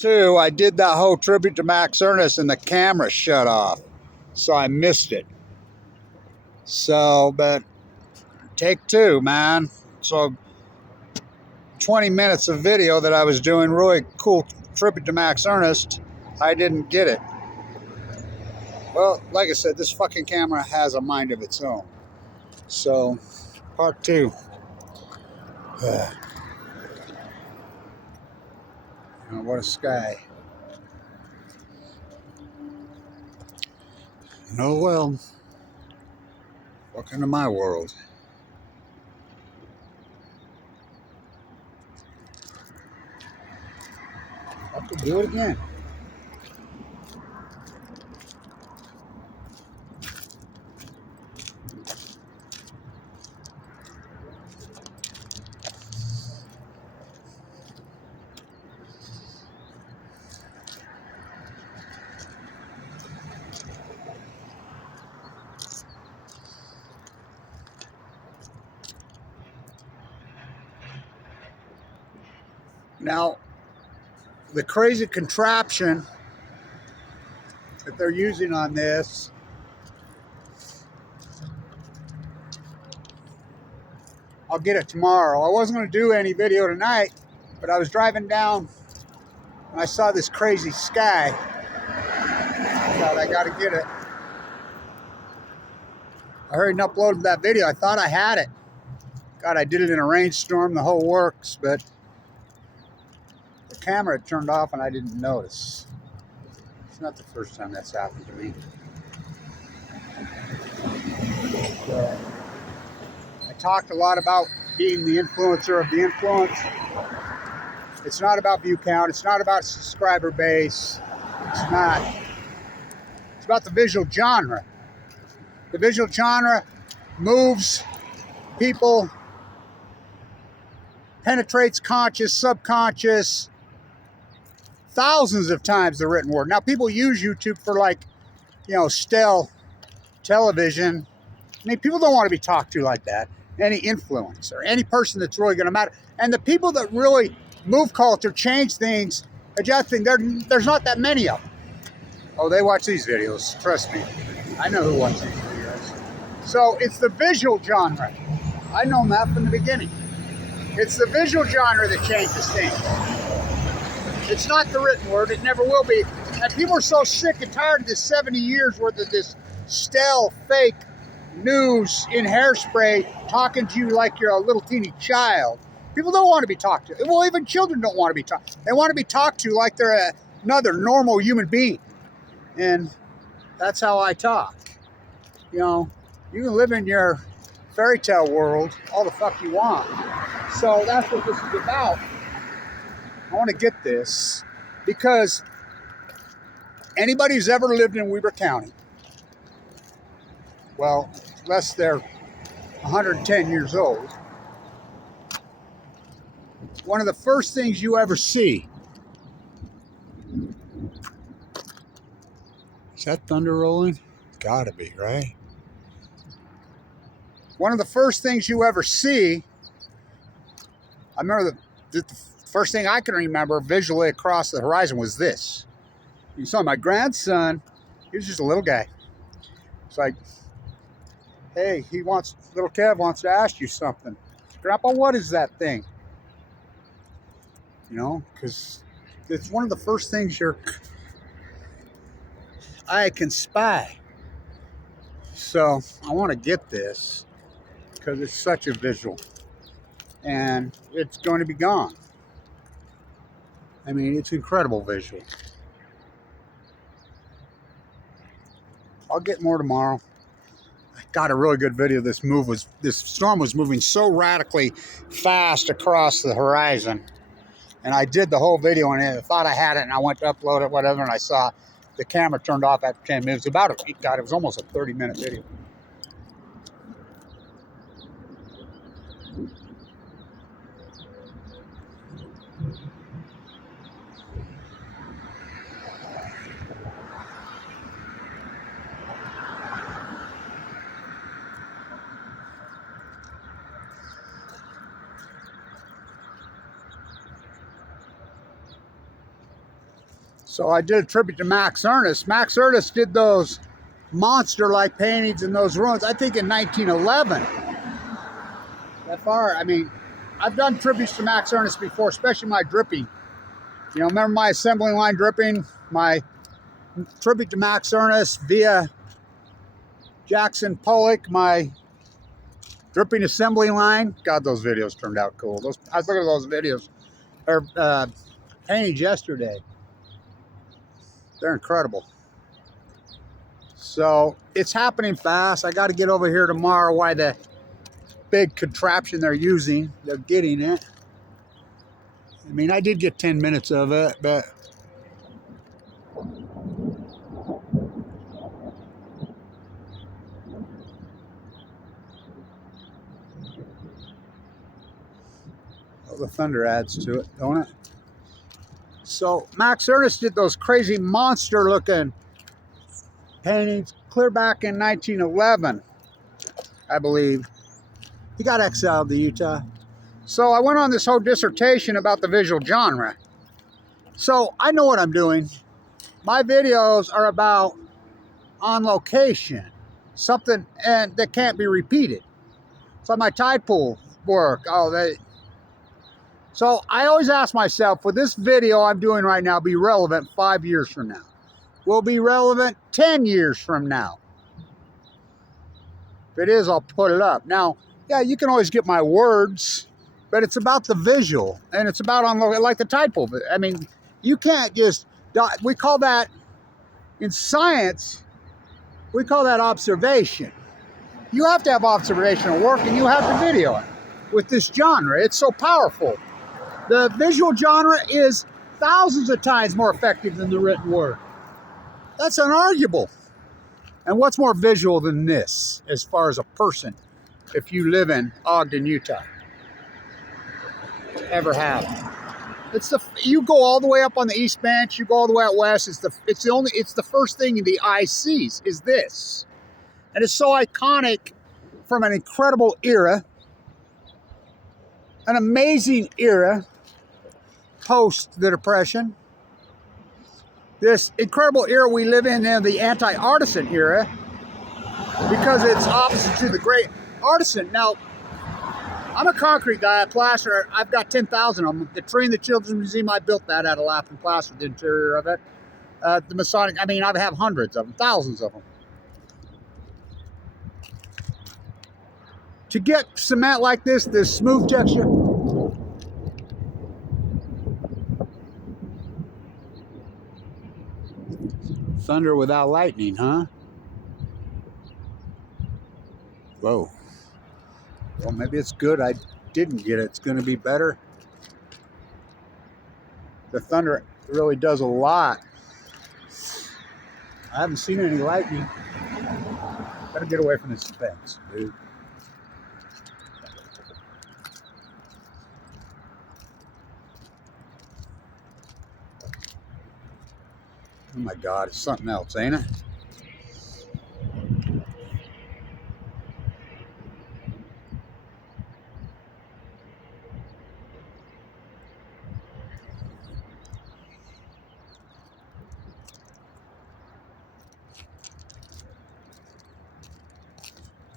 2, I did that whole tribute to Max Ernest and the camera shut off. So I missed it. So, but take 2, man. So 20 minutes of video that I was doing, really cool tribute to Max Ernest, I didn't get it. Well, like I said, this fucking camera has a mind of its own. So, part 2. What a sky. Oh well. Welcome to my world. Have to do it again. Now, the crazy contraption that they're using on this, I'll get it tomorrow. I wasn't going to do any video tonight, but I was driving down and I saw this crazy sky. I thought I got to get it. I hurried and uploaded that video. I thought I had it. God, I did it in a rainstorm, the whole works, but the camera had turned off and I didn't notice. It's not the first time that's happened to me. So, I talked a lot about being the influencer of the influence. It's not about view count. It's not about subscriber base. It's not. It's about the visual genre. The visual genre moves people, penetrates conscious, subconscious, thousands of times the written word. Now, people use YouTube for, like, still television. I mean, people don't want to be talked to like that. Any influencer, any person that's really going to matter. And the people that really move culture, change things, adjust things, there's not that many of them. Oh, they watch these videos. Trust me. I know who watches these videos. So it's the visual genre. I know that from the beginning. It's the visual genre that changes things. It's not the written word. It never will be. And people are so sick and tired of this 70 years worth of this stale, fake news in hairspray talking to you like you're a little teeny child. People don't want to be talked to. Well, even children don't want to be talked. They want to be talked to like they're another normal human being. And that's how I talk. You can live in your fairy tale world all the fuck you want. So that's what this is about. I want to get this because anybody who's ever lived in Weber County, well, unless they're 110 years old, one of the first things you ever see. Is that thunder rolling? Gotta be, right? One of the first things you ever see, I remember the first thing I can remember visually across the horizon was this. You saw my grandson, he was just a little guy. It's like, hey, little Kev wants to ask you something. Grandpa, what is that thing? Because it's one of the first things your eye can spy. So I want to get this because it's such a visual. And it's going to be gone. I mean, it's incredible visual. I'll get more tomorrow. I got a really good video. This storm was moving so radically fast across the horizon. And I did the whole video and I thought I had it and I went to upload it, whatever, and I saw the camera turned off after 10 minutes. It was almost a 30-minute video. So I did a tribute to Max Ernest. Max Ernest did those monster-like paintings in those ruins, I think in 1911. That far, I mean, I've done tributes to Max Ernest before, especially my dripping. You know, remember my assembly line dripping? My tribute to Max Ernest via Jackson Pollock, my dripping assembly line. God, those videos turned out cool. I was looking at those videos, or paintings yesterday. They're incredible. So it's happening fast. I got to get over here tomorrow. Why the big contraption they're using, they're getting it. I mean, I did get 10 minutes of it, but well, the thunder adds to it, don't it? So Max Ernest did those crazy monster-looking paintings clear back in 1911, I believe. He got exiled to Utah. So I went on this whole dissertation about the visual genre. So I know what I'm doing. My videos are about on location, something and that can't be repeated. So my tide pool work, so I always ask myself, will this video I'm doing right now be relevant 5 years from now? Will it be relevant 10 years from now? If it is, I'll put it up. Now, yeah, you can always get my words, but it's about the visual, and it's about like the tide pool. I mean, you can't just, we call that, in science, we call that observation. You have to have observational work, and you have to video it. With this genre, it's so powerful. The visual genre is thousands of times more effective than the written word. That's unarguable. And what's more visual than this, as far as a person, if you live in Ogden, Utah? Ever have. You go all the way up on the East Bench, you go all the way out west, it's the first thing the eye sees is this. And it's so iconic from an incredible era, an amazing era, post the Depression. This incredible era we live in now, the anti-artisan era, because it's opposite to the great artisan. Now, I'm a concrete guy, a plasterer. I've got 10,000 of them. The tree in the Children's Museum, I built that out of laughing plaster, the interior of it. The Masonic, I mean, I have hundreds of them, thousands of them. To get cement like this smooth texture, thunder without lightning, huh? Whoa. Well, maybe it's good I didn't get it. It's going to be better. The thunder really does a lot. I haven't seen any lightning. Better get away from this fence, dude. Oh my God, it's something else, ain't it?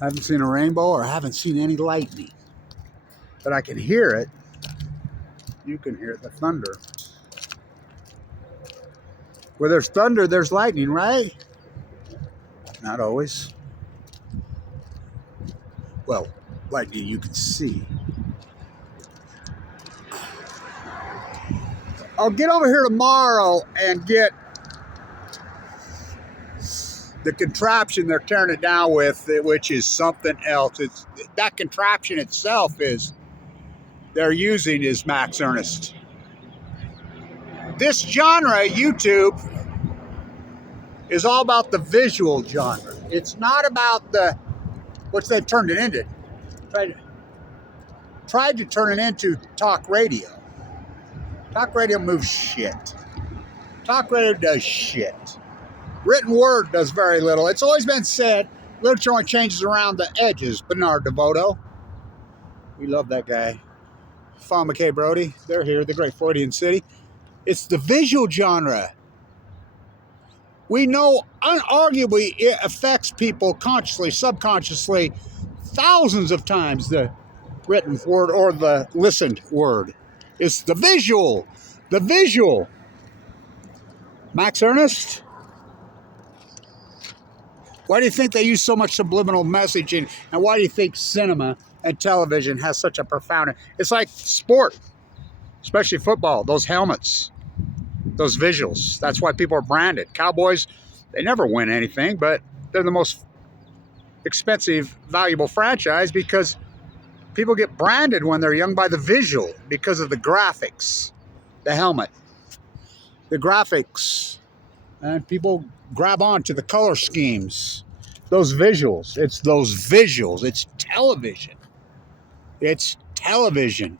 I haven't seen a rainbow or I haven't seen any lightning. But I can hear it. You can hear the thunder. Where there's thunder, there's lightning, right? Not always. Well, lightning you can see. I'll get over here tomorrow and get the contraption they're tearing it down with, which is something else. It's that contraption itself they're using is Max Ernest. This genre, YouTube, is all about the visual genre. It's not about which they've turned it into. Tried to turn it into talk radio. Talk radio moves shit. Talk radio does shit. Written word does very little. It's always been said, literature only changes around the edges. Bernard DeVoto. We love that guy. Fawn McKay Brody. They're here, the great Freudian city. It's the visual genre We know unarguably it affects people consciously, subconsciously, thousands of times the written word or the listened word. It's the visual. The visual. Max Ernest? Why do you think they use so much subliminal messaging? And why do you think cinema and television has such a profound... It's like sport, especially football, those helmets, those visuals. That's why people are branded. Cowboys, they never win anything, but they're the most expensive, valuable franchise because people get branded when they're young by the visual because of the graphics, the helmet, the graphics, and people grab on to the color schemes, those visuals. It's those visuals. It's television. It's television.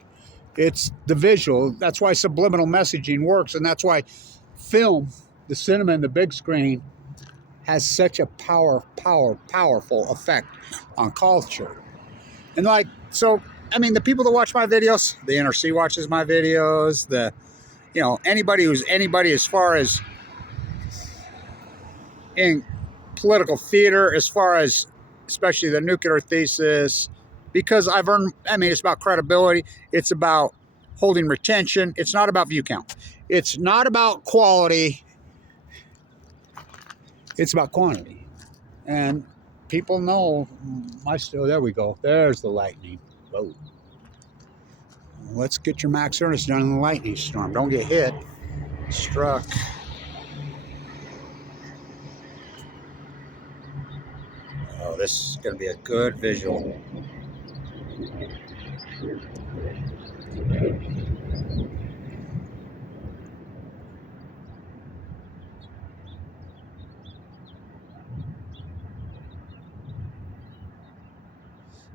It's the visual. That's why subliminal messaging works, and that's why film, the cinema and the big screen, has such a powerful effect on culture. And like, so, I mean, the people that watch my videos, the NRC watches my videos, anybody who's anybody as far as in political theater, as far as especially the nuclear thesis, because I've earned, I mean, it's about credibility. It's about holding retention. It's not about view count. It's not about quality. It's about quantity. And people know my still, there we go. There's the lightning. Whoa. Let's get your Max Ernest done in the lightning storm. Don't get hit. Struck. Oh, this is going to be a good visual.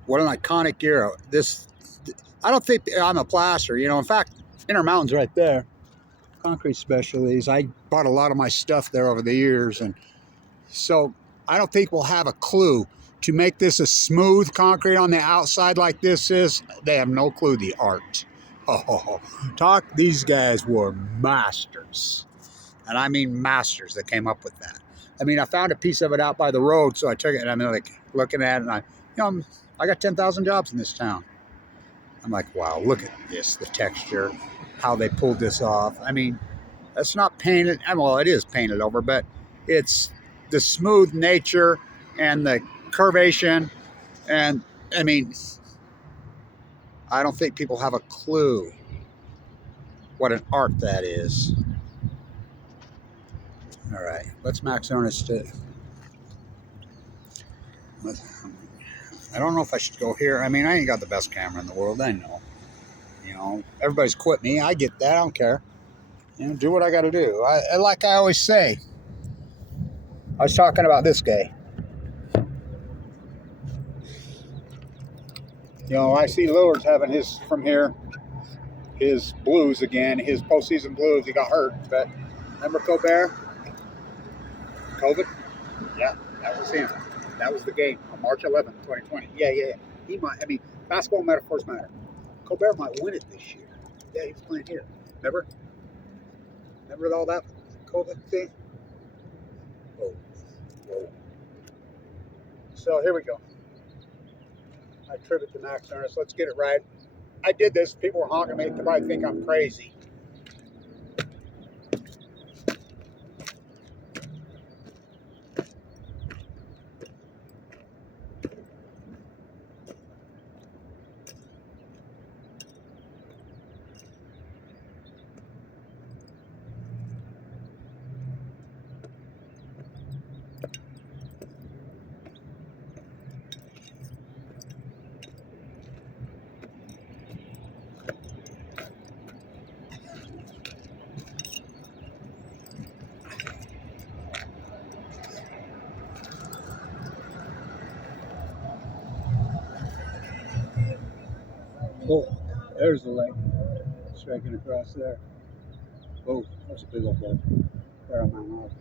What an iconic era. I don't think I'm a plaster, in fact, Intermountain's right there. Concrete Specialties. I bought a lot of my stuff there over the years. And so I don't think we'll have a clue to make this a smooth concrete on the outside like this is. They have no clue the art. Oh, these guys were masters. And I mean masters that came up with that. I mean, I found a piece of it out by the road, so I took it and I'm like looking at it and I got 10,000 jobs in this town. I'm like, wow, look at this, the texture, how they pulled this off. I mean, that's not painted. Well, it is painted over, but it's the smooth nature and the curvation. And I mean, I don't think people have a clue what an art that is. All right, let's Max Ernest it. I don't know if I should go here. I mean, I ain't got the best camera in the world. I know. Everybody's quit me. I get that. I don't care. Do what I got to do. Like I always say, I was talking about this guy. I see Lillard's having his from here, his blues again, his postseason blues. He got hurt, but remember Colbert? COVID? Yeah, that was him. That was the game on March 11th, 2020. Yeah. He might. I mean, basketball metaphors matter. Colbert might win it this year. Yeah, he's playing here. Remember all that COVID thing? Whoa. So here we go. I tribute to Max Ernest. Let's get it right. I did this. People were honking at me. They probably think I'm crazy. Oh, there's the lake striking across there. Oh, that's a big old boat. There on Mount Hope.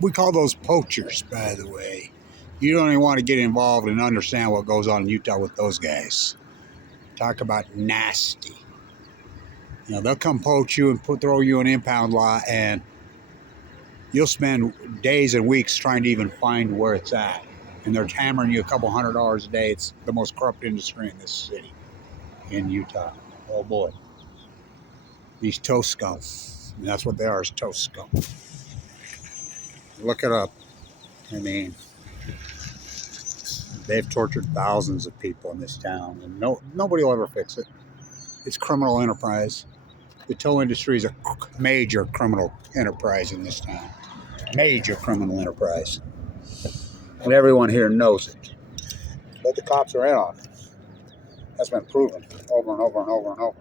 We call those poachers, by the way. You don't even want to get involved and understand what goes on in Utah with those guys. Talk about nasty. You know, they'll come poach you and throw you an impound lot, and you'll spend days and weeks trying to even find where it's at. And they're hammering you a couple $100 a day. It's the most corrupt industry in this city, in Utah. Oh boy. These toast scum. And that's what they are, is toast scum. Look it up. I mean, they've tortured thousands of people in this town, and nobody will ever fix it. It's criminal enterprise. The tow industry is a major criminal enterprise in this town. Major criminal enterprise. And everyone here knows it. But the cops are in on it. That's been proven over and over and over and over.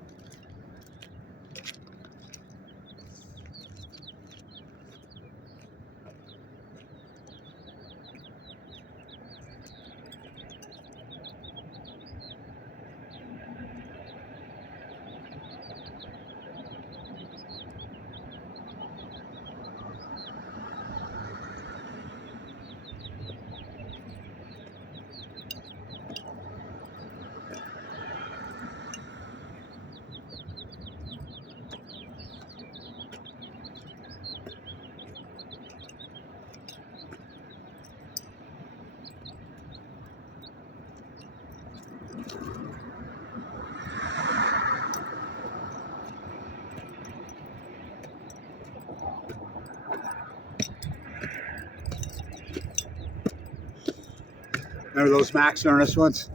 Remember those Max Ernest ones?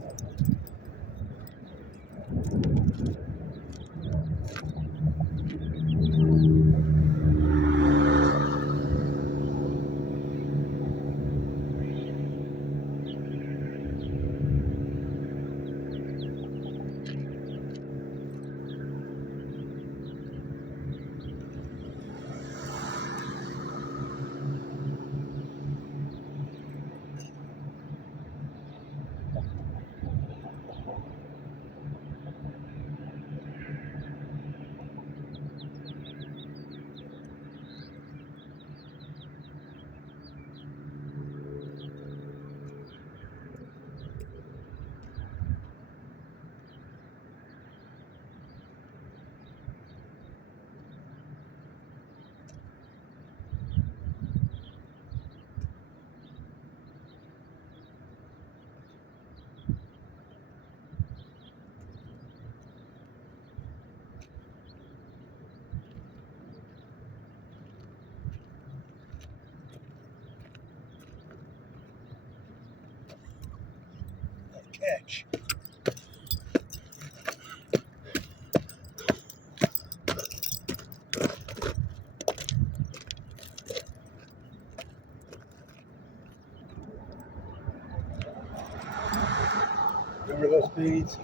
Catch. Remember those paintings?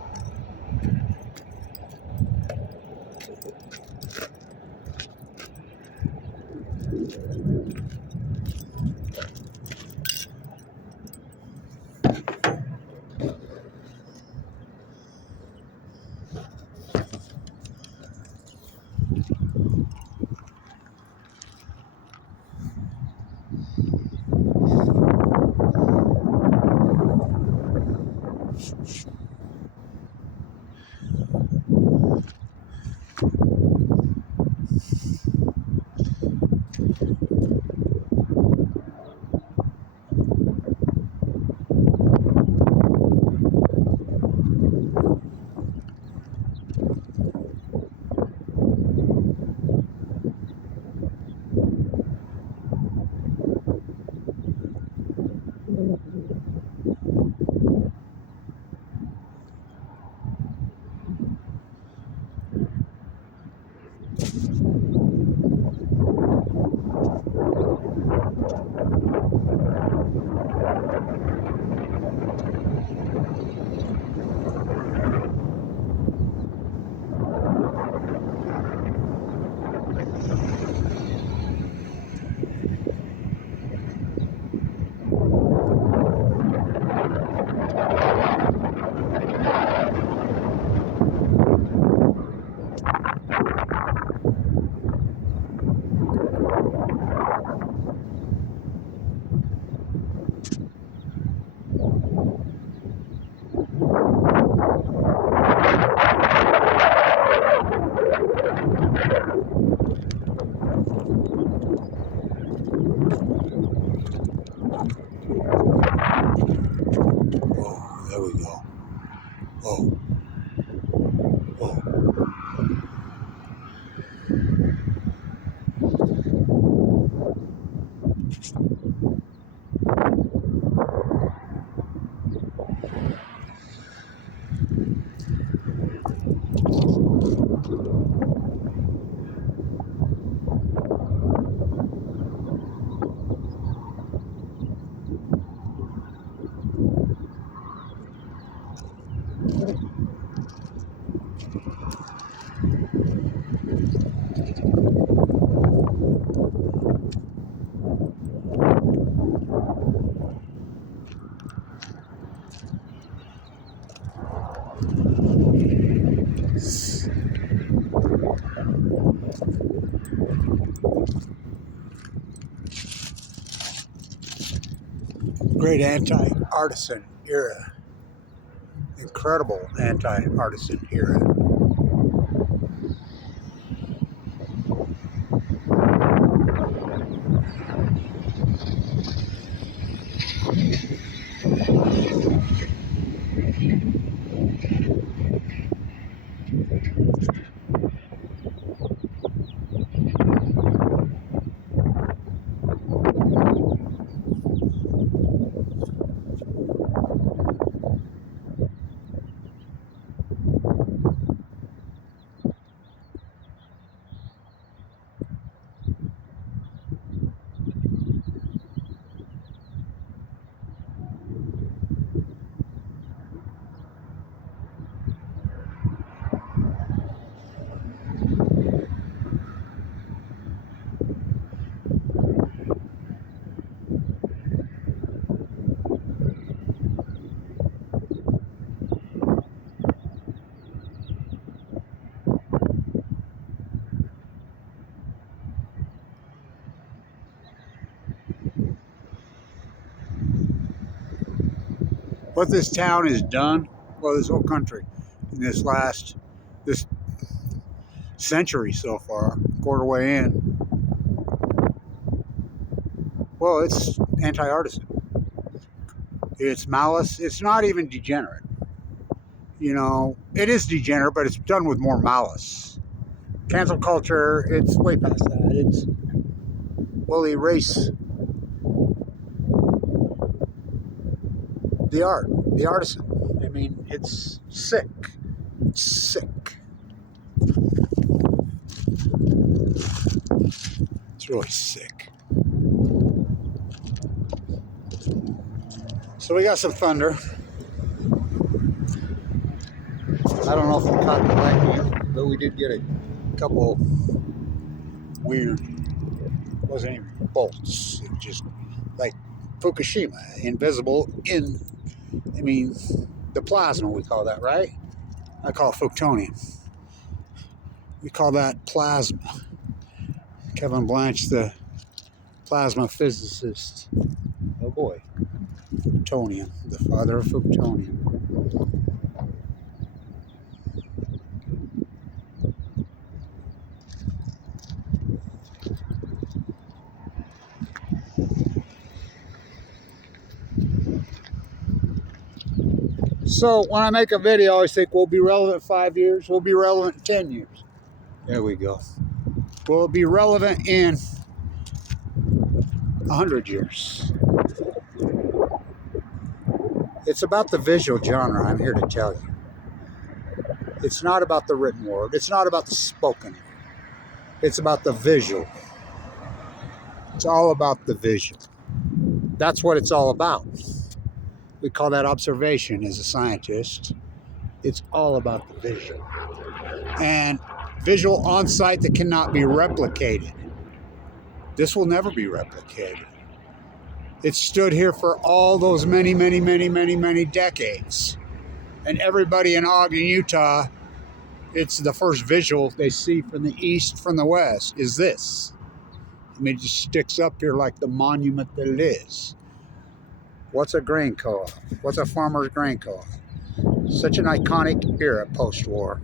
Great anti-artisan era. Incredible anti-artisan era. What this town has done, well, this whole country, in this century so far, quarter way in, well, it's anti-artisan. It's malice. It's not even degenerate. You know, it is degenerate, but it's done with more malice. Cancel culture, it's way past that. It's, well, erase the art, the artisan. I mean, it's sick. It's sick. It's really sick. So we got some thunder. I don't know if we caught the lightning, but we did get a couple weird, wasn't even bolts. It was just like Fukushima, invisible in, I mean, the plasma, we call that, right? I call it photonium. We call that plasma. Kevin Blanch, the plasma physicist. Oh boy. Photonium, the father of photonium. So when I make a video, I always think we'll be relevant in 5 years, we'll be relevant in 10 years. There we go. Will it be relevant in 100 years? It's about the visual genre, I'm here to tell you. It's not about the written word. It's not about the spoken word. It's about the visual. It's all about the visual. That's what it's all about. We call that observation as a scientist. It's all about the visual. And visual on site that cannot be replicated. This will never be replicated. It stood here for all those many, many, many, many, many decades. And everybody in Ogden, Utah, it's the first visual they see from the east, from the west, is this. I mean, it just sticks up here like the monument that it is. What's a grain co-op? What's a farmer's grain co-op? Such an iconic era post-war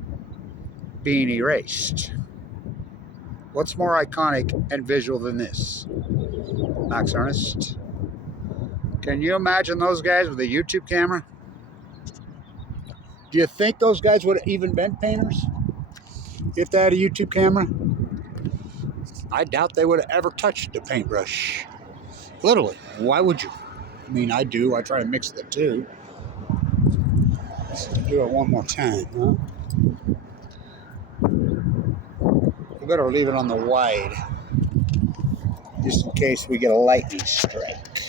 being erased. What's more iconic and visual than this? Max Ernest. Can you imagine those guys with a YouTube camera? Do you think those guys would have even been painters if they had a YouTube camera? I doubt they would have ever touched a paintbrush. Literally, why would you? I mean, I do. I try to mix the two. Let's do it one more time, huh? We better leave it on the wide, just in case we get a lightning strike.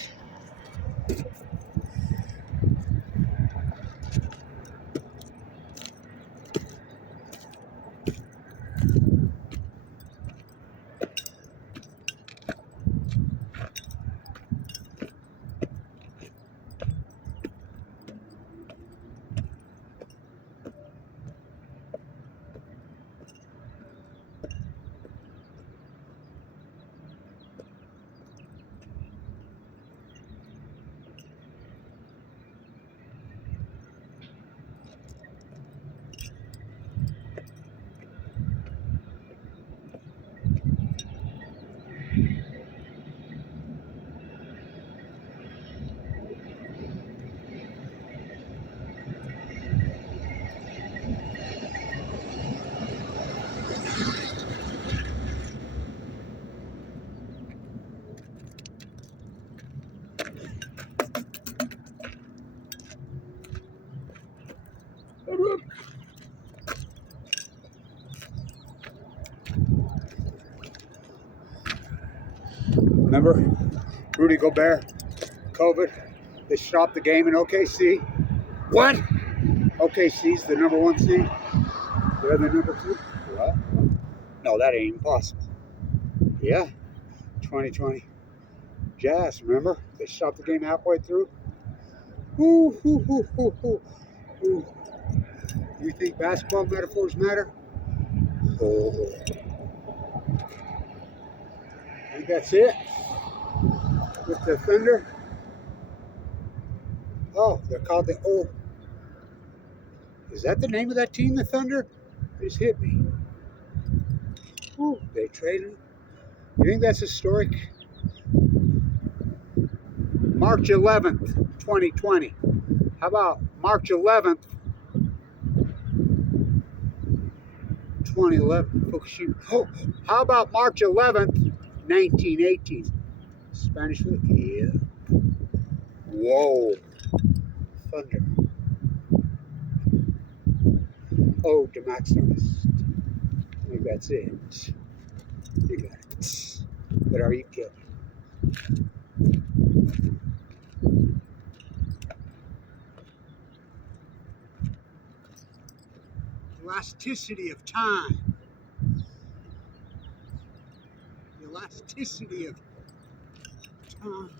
Remember, Rudy Gobert, COVID, they stopped the game in OKC. What? OKC's the number 1 seed? They're the number 2? What? No, that ain't impossible. Yeah, 2020. Jazz, remember? They stopped the game halfway through. Ooh, ooh, ooh, ooh, ooh, ooh. You think basketball metaphors matter? Oh. I think that's it. With the Thunder. Oh, they're called the O. Is that the name of that team, the Thunder? They just hit me. Ooh, they traded. You think that's historic? March 11th, 2020. How about March 11th, 2011? Fukushima. Oh, how about March 11th, 1918? Spanish flu? Yeah. Whoa. Thunder. Oh, Ernest. I think that's it. You got it. But are you kidding? Elasticity of time. The elasticity of time.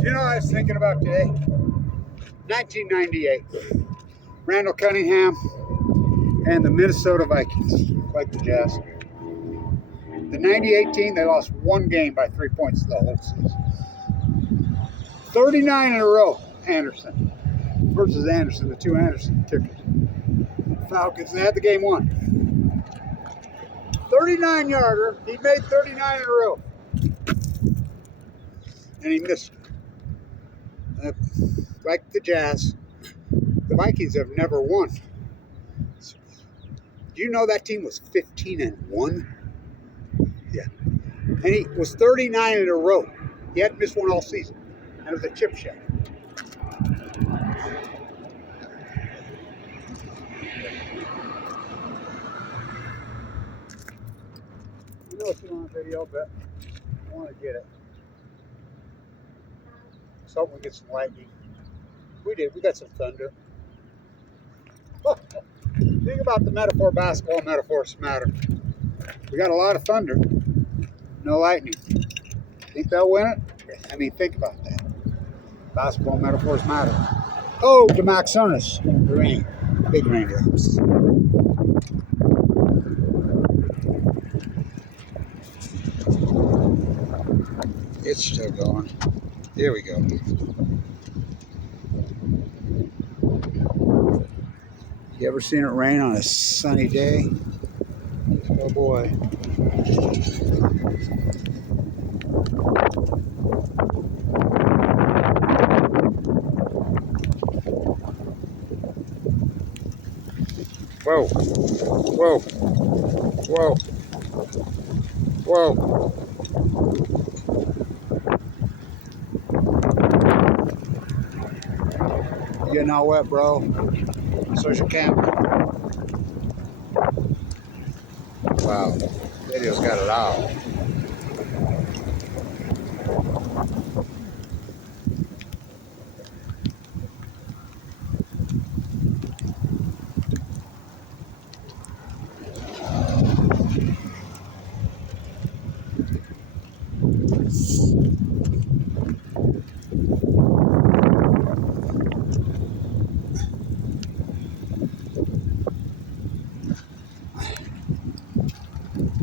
You know what I was thinking about today? 1998. Randall Cunningham and the Minnesota Vikings, like the Jazz. The 98 team, they lost 1 game by 3 points the whole season. 39 in a row, Anderson. Versus Anderson, the 2 Anderson kickers. Falcons, they had the game won. 39-yarder, he made 39 in a row. And he missed. Like the Jazz, the Vikings have never won. Do you know that team was 15-1? Yeah. And he was 39 in a row. He hadn't missed one all season. And it was a chip shot. You know it's on video, but I want to get it. So we get some lightning. We did. We got some thunder. Think about the metaphor. Basketball metaphors matter. We got a lot of thunder. No lightning. Think they'll win it? I mean, think about that. Basketball metaphors matter. Oh, to Max Ernest. Rain. Big raindrops. It's still going. Here we go. You ever seen it rain on a sunny day? Oh boy. Whoa. Whoa. Whoa. Whoa. You getting all wet, bro? So's your camera. Wow. Video's got it all.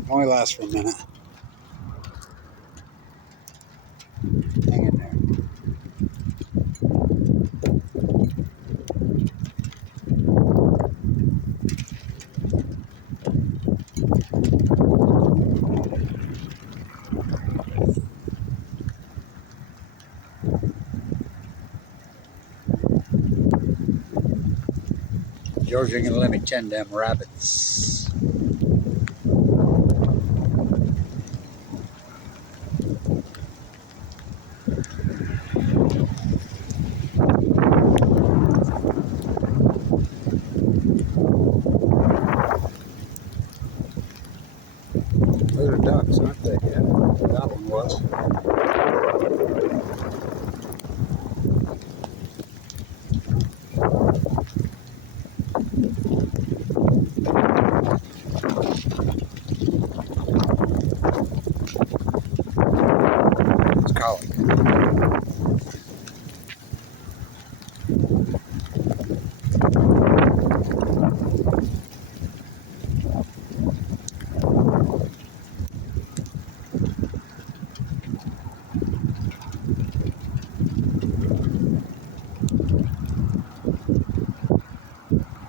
Only lasts for a minute. Hang in there. George, you're gonna let me tend them rabbits. Those are ducks, aren't they? Yeah, that one was. It's colic.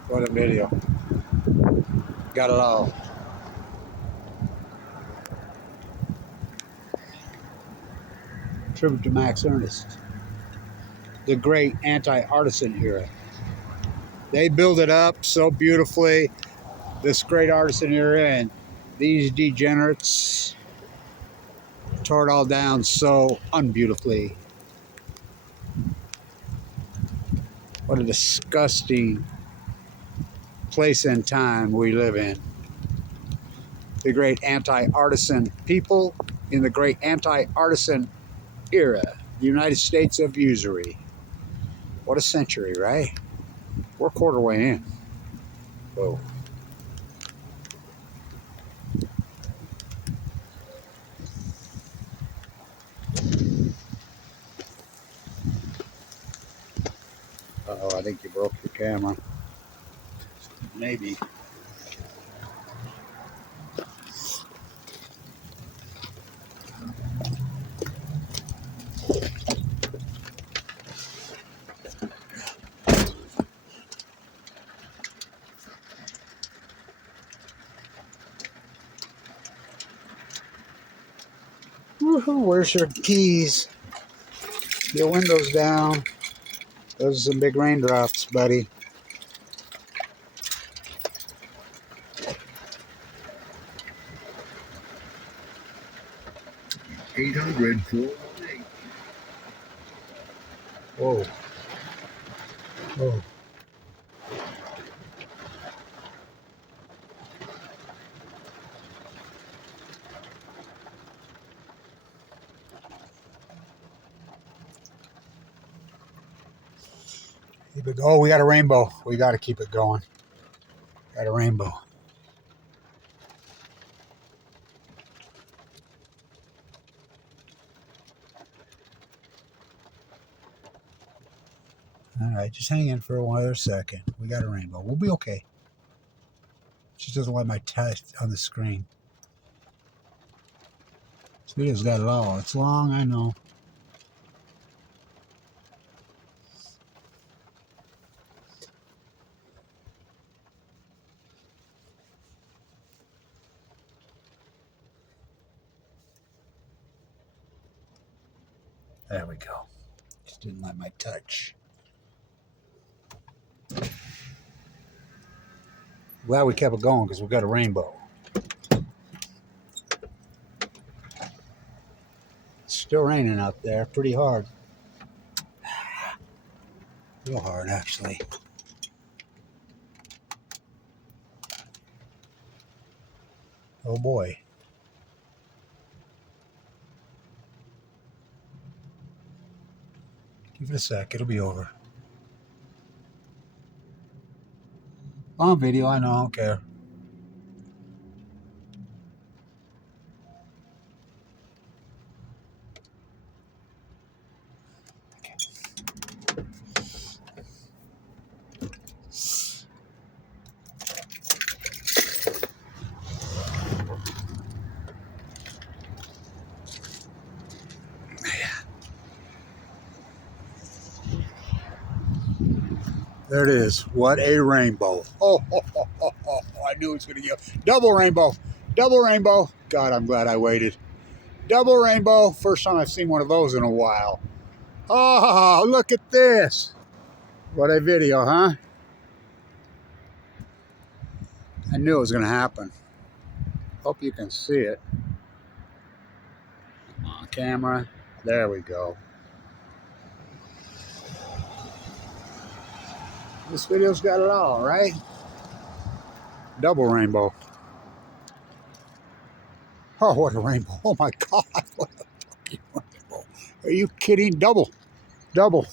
What a video. Got it all. Tribute to Max Ernest. The great anti-artisan era. They build it up so beautifully, this great artisan era, and these degenerates tore it all down so unbeautifully. What a disgusting place and time we live in. The great anti-artisan people in the great anti-artisan era. The United States of usury. What a century, right? We're a quarter way in. Whoa. Uh-oh, I think you broke your camera. Maybe. Woohoo, where's your keys? Your windows down. Those are some big raindrops, buddy. $800 for. Whoa. Whoa. Keep it. Oh, we got a rainbow. We got to keep it going. Got a rainbow. All right, just hang in for one other second. We got a rainbow. We'll be okay. She doesn't want my text on the screen. This video's got it all. It's long, I know. There we go. Just didn't let my touch. Glad we kept it going because we got a rainbow. It's still raining out there, pretty hard. Real hard, actually. Oh boy. Give it a sec, it'll be over. On video, I know, I don't care. There it is. What a rainbow. Oh, I knew it was going to go. Double rainbow. Double rainbow. God, I'm glad I waited. Double rainbow. First time I've seen one of those in a while. Oh, look at this. What a video, huh? I knew it was going to happen. Hope you can see it. On camera. There we go. This video's got it all, right? Double rainbow. Oh, what a rainbow. Oh my God. What a fucking rainbow. Are you kidding? Double. Double.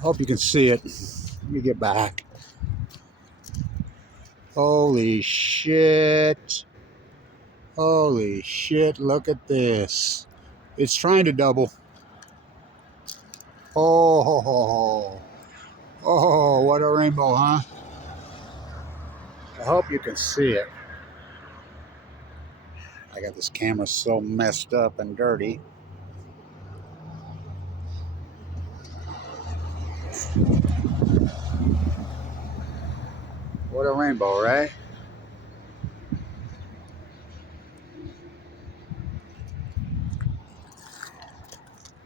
Hope you can see it. Let me get back. Holy shit. Holy shit. Look at this. It's trying to double. Oh, oh, what a rainbow, huh? I hope you can see it. I got this camera so messed up and dirty. What a rainbow, right?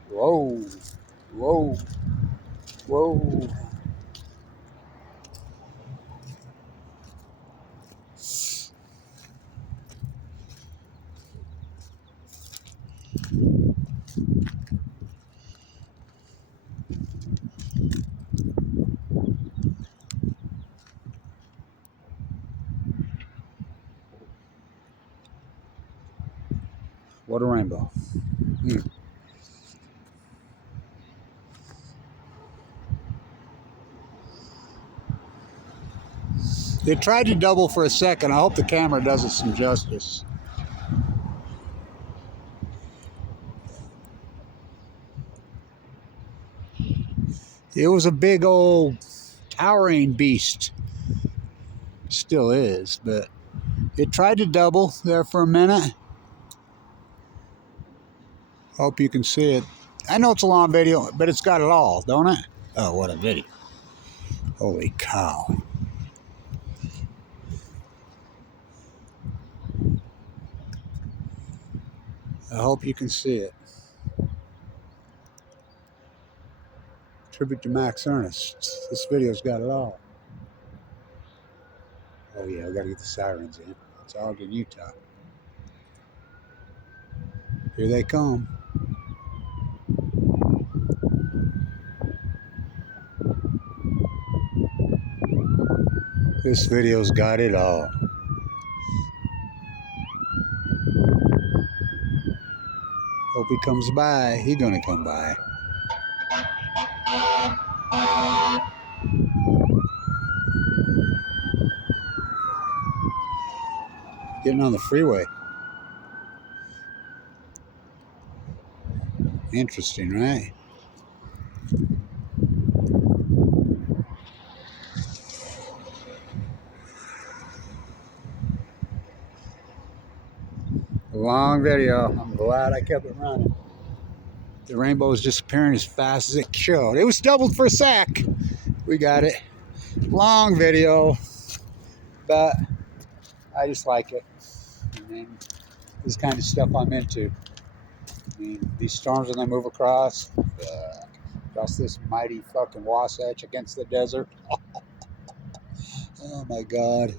Whoa, whoa, whoa. What a rainbow. It tried to double for a second. I hope the camera does it some justice. It was a big old towering beast. Still is, but it tried to double there for a minute. Hope you can see it. I know it's a long video, but it's got it all, don't it? Oh, what a video. Holy cow. I hope you can see it. Tribute to Max Ernest. This video's got it all. Oh yeah, we gotta get the sirens in. It's Ogden, Utah. Here they come. This video's got it all. Hope he comes by. He gonna come by. Getting on the freeway. Interesting, right? A long video. I'm glad I kept it running. The rainbow is disappearing as fast as it showed. It was doubled for a sec. We got it. Long video, but I just like it. I mean, this kind of stuff I'm into. I mean, these storms when they move across this mighty fucking Wasatch against the desert. Oh my God.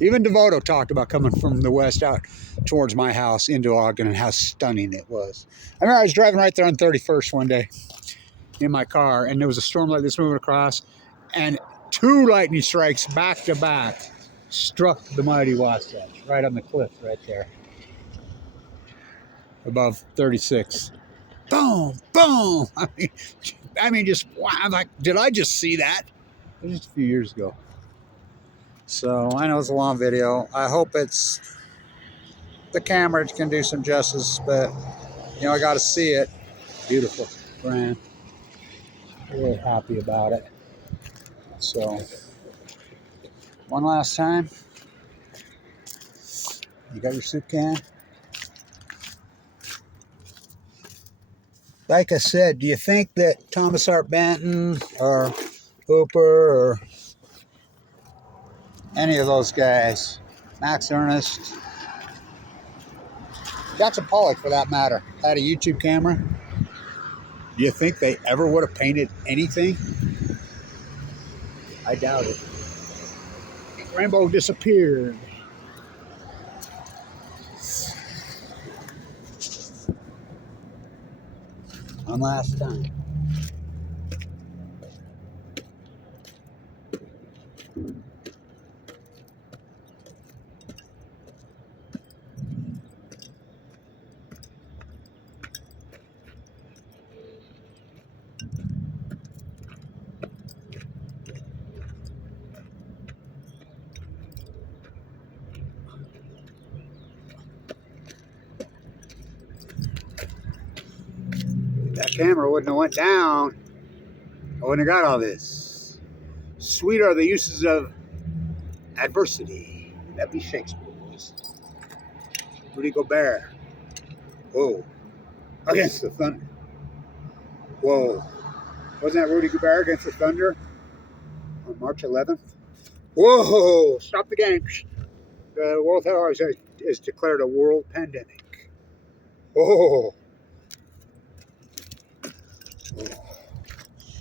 Even Devoto talked about coming from the west out towards my house into Ogden and how stunning it was. I remember I was driving right there on 31st one day in my car, and there was a storm like this moving across, and 2 lightning strikes back to back struck the mighty Wasatch right on the cliff right there above 36. Boom, boom. I mean, just wow. I'm like, did I just see that? It was just a few years ago. So I know it's a long video. I hope it's the camera can do some justice, but you know, I got to see it. Beautiful, grand. Really happy about it. So one last time, you got your soup can? Like I said, do you think that Thomas Hart Benton or Hooper or any of those guys, Max Ernest, Jackson Pollock for that matter, had a YouTube camera? Do you think they ever would have painted anything? I doubt it. Rainbow disappeared. One last time. That camera wouldn't have went down. I wouldn't have got all this. Sweet are the uses of adversity. That'd be Shakespeare, boys. Rudy Gobert. Whoa. Against the Thunder. Whoa. Wasn't that Rudy Gobert against the Thunder on March 11th? Whoa. Stop the game. The World Health Organization has declared a world pandemic. Whoa.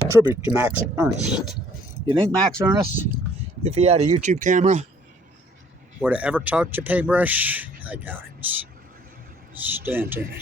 Tribute to Max Ernest. You think Max Ernest, if he had a YouTube camera, would have ever touched a paintbrush? I doubt it. Stay tuned.